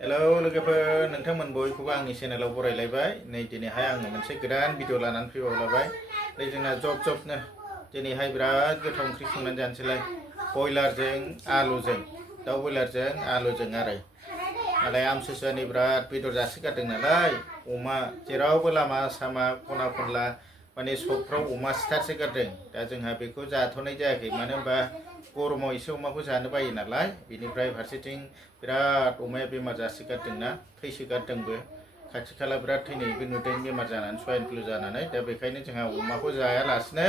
Hello लोगोफोर नोंथांमोन बयखौबो आंनि चेनेलाव बरायलायबाय नै दिनैहाय आङो मोनसे गोदान भिडिअ लानानै फैबावलायबाय नै जोंना जब दिनैहाय बिराद गोथाव ओंख्रि संनानै जानोसैलाय बयलारजों आलुजों दाउ बयलारजों आलुजों आरो नालाय आमथिसुवानि बिराद बेदर जासिगारदों नालाय अमा जेरावबो लामा सामा खना खनला माने सकफ्राव अमा सिथारसोगारदों दा जोंहा बेखौ जाथ'नाय जायाखै मानो होनबा गरमाव एसे अमाखौ जानो बायो नालाय बिनिफ्राय फारसेथिं बिराद अमाया बेमार जासिगारदोंना थैसोगारदोंबो खाथि खाला बिराद थैनायबो नुदों बेमार जानानै स्वाइन फ्लु जानानै दा बेखायनो जोंहा अमाखौ जायालासिनो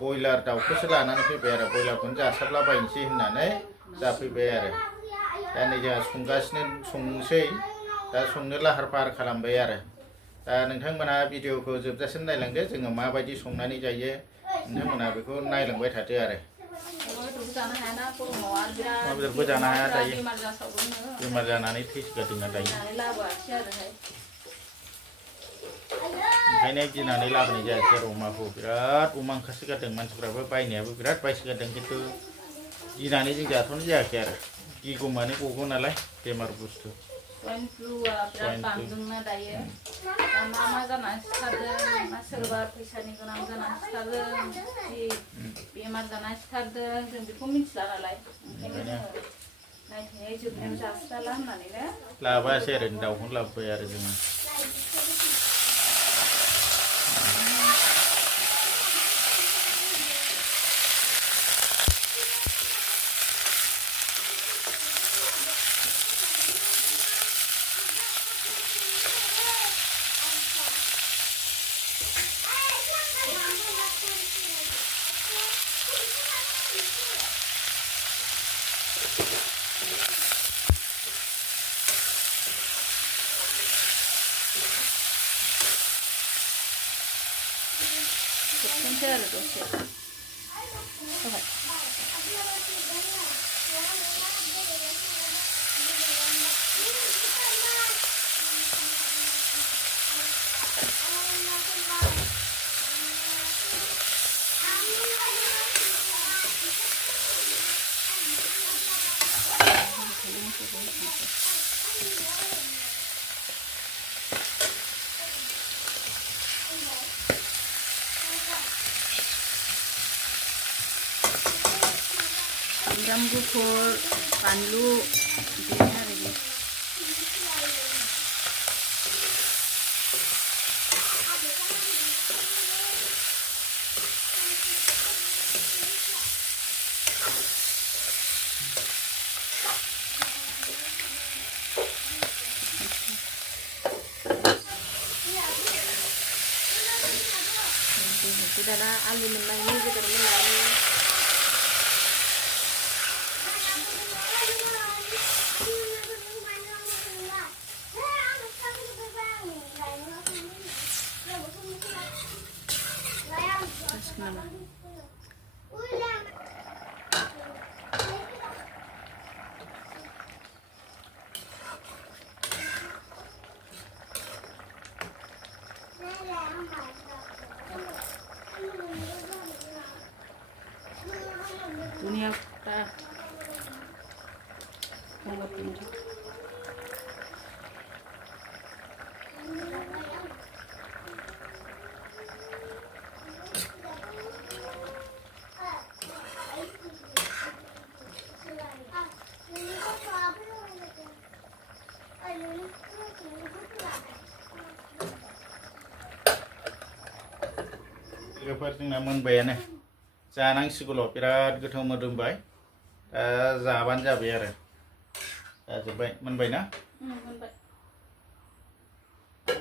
बयलार दाउखौसो लानानै फैबाय आरो बयलारखौनो जासाबलाबायनोसै होननानै जाफैबाय आरो दा नै जोंहा संनोसै दा संनो लाहार फाहार खालामबाय आरो दा नोंथांमोना भिडिअखौ जोबजासिम नायलांदो जोङो माबायदि संनानै जायो नोंथांमोना बेखौ नायलांबाय थादो आरो बेदरबो जानो हाया दायो बेमार जानानै थैसोगारदोंना दायो ओंखायनो गिनानै लाबोनाय जायासै आरो अमाखौ बिराद अमा ओंखारसोगारदों मानसिफ्राबो बायनायाबो बिराद बायसोगारदों खिन्थु गिनानै जों जाथ'नाय जायाखै आरो गिगौमानो गगौ नालाय बेमार बुस्थु स्वाइन फ्लुआ बिराद बांदोंना दायो दा मा जानानै सिथारदों मा सोरबा फैसानि गोनां जानानै सिथारदों बेमार जानानै सिथारदों जों बेखौ मिथिला नालाय ओंखायनो जोङो नायथाय जोबनायाव जासिला होननानैनो लाबोआसै आरो दाउखौनो लाबोबाय आरो जोङो जोबथोंसै आरो दसे जाबाय सामब्राम गुफुर बानलु बिदिनो आरो बे दाना आलु मोनलायनि बेदर मोनलायनि दुनिया पत्ता लोगोफोर जोंना मोनबायानो जानांसिगौल' बिराद गोथाव मोदोमबाय दा जाबानो जाबाय आरो जाजोब्बाय मोनबाय ना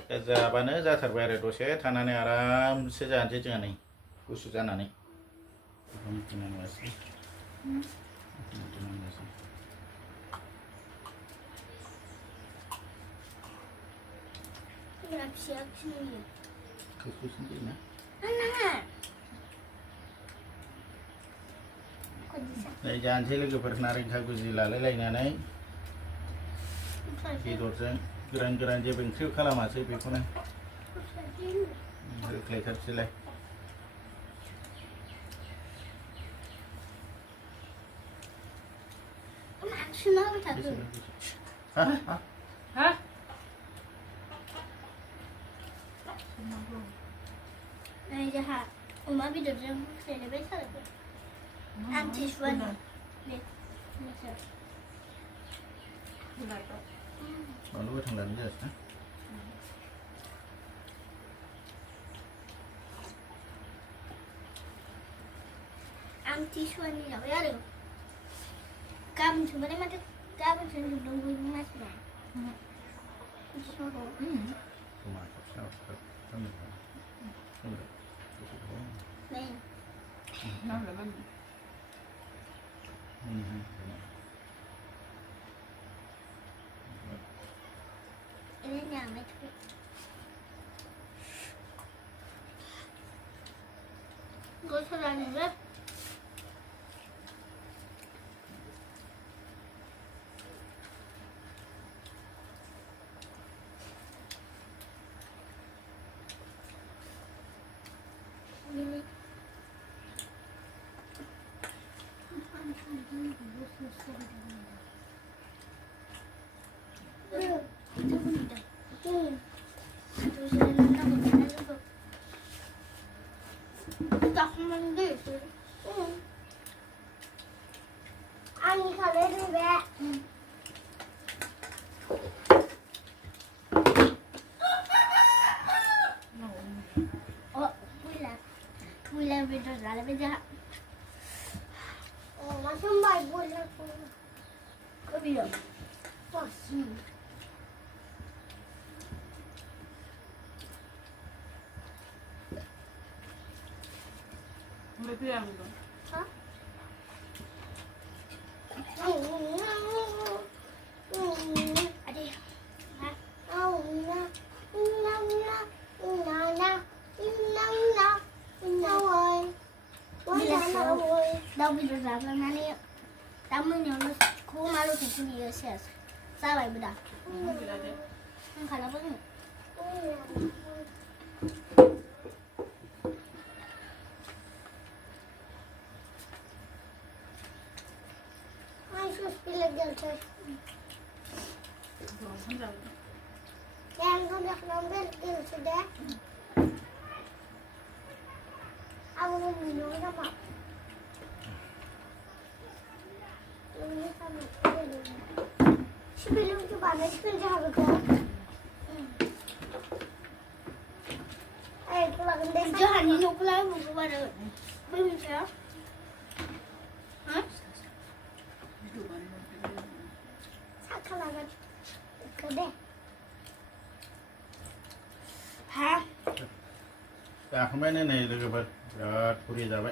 दा जाबानो जाथारबाय आरो दसे थानानै आरामसे जानोसै जोंहा नै गुसु जानानै नै जानोसै लोगोफोर नारें खागुजि लालायलायनानै बेदरजों गोरान गोरान जेबो ओंख्रि खालामासै बेखौनो होख्लायथारसैलाय ฮะ Này giờ hả? Oma bị đột răng sẽ lấy bếp thật. Ăn thịt vần. Nè. Nè sợ. อะไรก็ เอาลูกทางนั้นเยอะนะ Ăn thịt vần thì đâu ra được. Cam chúng ta mà cam chúng ta dùng vui mà mà. Sao đó? ประมาณกับเช้าครับตั้งหนึ่งตั้งหนึ่ง Nè. นั่นแหละมัน Ini nhà mấy thứ. Có sao ra nữa đấy. Anh khởi lên đi bé. Vui là bây giờ ra là bây giờ. Nó không bài vui là có gì đâu. Có gì.ไม่เปรี้ยวเลย Hả? À đi. Hả? Đâu bị được giảm lần này. Tao mới nhớ nó khu mà lúc thì nhiều xe. Sao vậy bây giờ? Không phải là bất ngờ. Ai số spiller geldi. Ben bunu yapmam geldi de. Ama bunu oynamam. Şu benim gibi bana çıkınca havada. Evet, kulağımda. Cihan yok kulağım bu var. Benim şey. Ha? Sakalama. Kade. Ha? จากคุณแม่ในเลยก็แบบพูดดีจ้าไว้